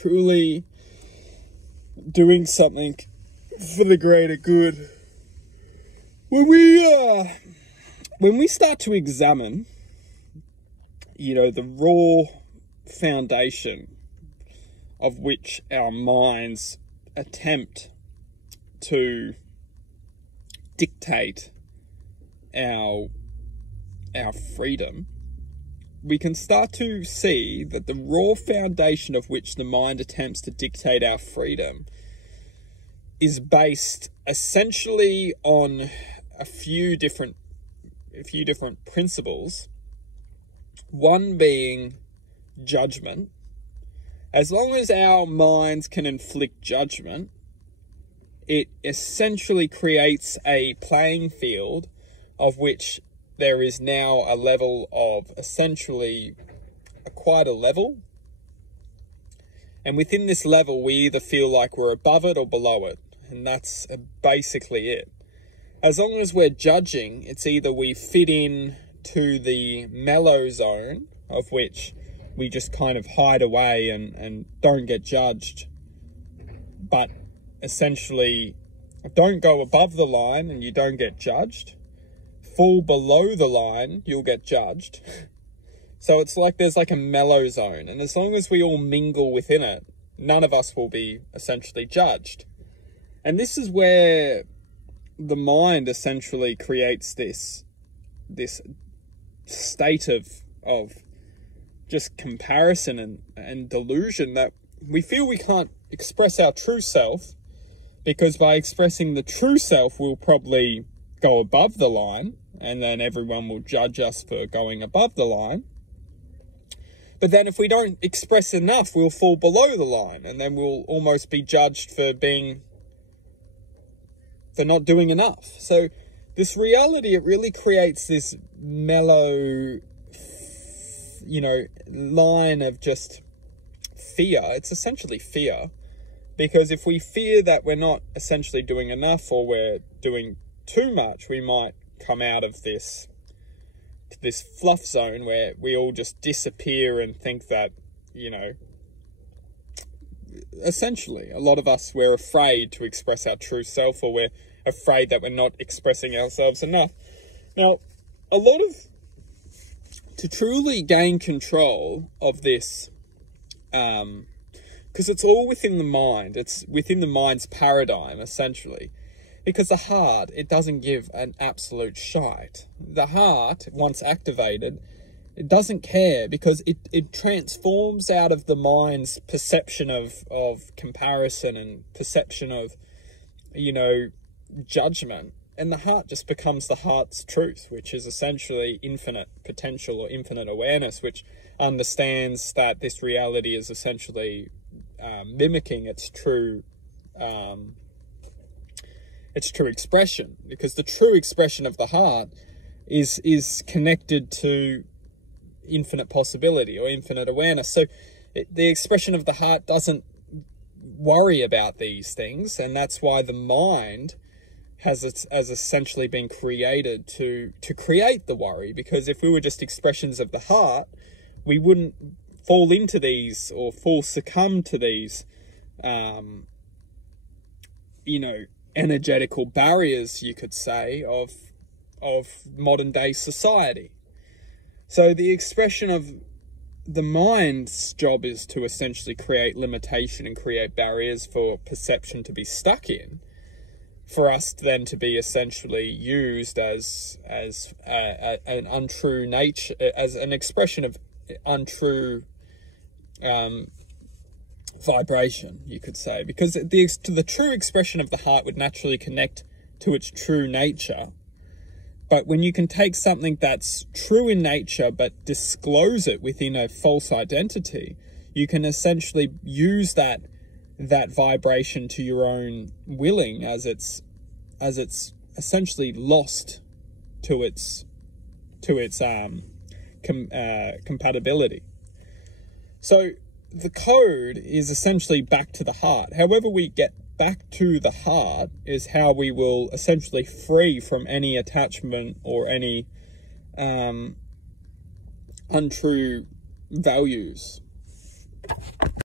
truly doing something for the greater good. When we start to examine, the raw foundation of which our minds attempt to dictate our freedom, we can start to see that the raw foundation of which the mind attempts to dictate our freedom is based essentially on a few different principles. One being judgment. As long as our minds can inflict judgment, it essentially creates a playing field of which there is now a level of essentially quite a level. And within this level, we either feel like we're above it or below it. And that's basically it. As long as we're judging, it's either we fit in to the mellow zone, of which we just kind of hide away and don't get judged, but essentially don't go above the line and you don't get judged. Fall below the line, you'll get judged. So it's like there's like a mellow zone, and as long as we all mingle within it, none of us will be essentially judged. And this is where the mind essentially creates this state of just comparison and delusion that we feel we can't express our true self, because by expressing the true self, we'll probably go above the line, and then everyone will judge us for going above the line. But then if we don't express enough, we'll fall below the line, and then we'll almost be judged for not doing enough. So this reality, it really creates this mellow, line of just fear. It's essentially fear, because if we fear that we're not essentially doing enough or we're doing too much, we might come out of this fluff zone where we all just disappear and think that, essentially a lot of us, we're afraid to express our true self, or we're afraid that we're not expressing ourselves enough. Now, to truly gain control of this, because it's all within the mind, it's within the mind's paradigm, essentially. Because the heart, it doesn't give an absolute shite. The heart, once activated, it doesn't care, because it transforms out of the mind's perception of comparison and perception of, judgment. And the heart just becomes the heart's truth, which is essentially infinite potential or infinite awareness, which understands that this reality is essentially mimicking its true expression, because the true expression of the heart is connected to infinite possibility or infinite awareness. So the expression of the heart doesn't worry about these things, and that's why the mind has essentially been created to create the worry. Because if we were just expressions of the heart, we wouldn't fall into these or succumb to these energetical barriers, you could say, of modern day society. So the expression of the mind's job is to essentially create limitation and create barriers for perception to be stuck in, for us then to be essentially used as an untrue nature, as an expression of untrue vibration, you could say, because the true expression of the heart would naturally connect to its true nature. But when you can take something that's true in nature but disclose it within a false identity, you can essentially use that vibration to your own willing, as it's essentially lost to its compatibility. So the code is essentially back to the heart. However we get back to the heart is how we will essentially free from any attachment or any untrue values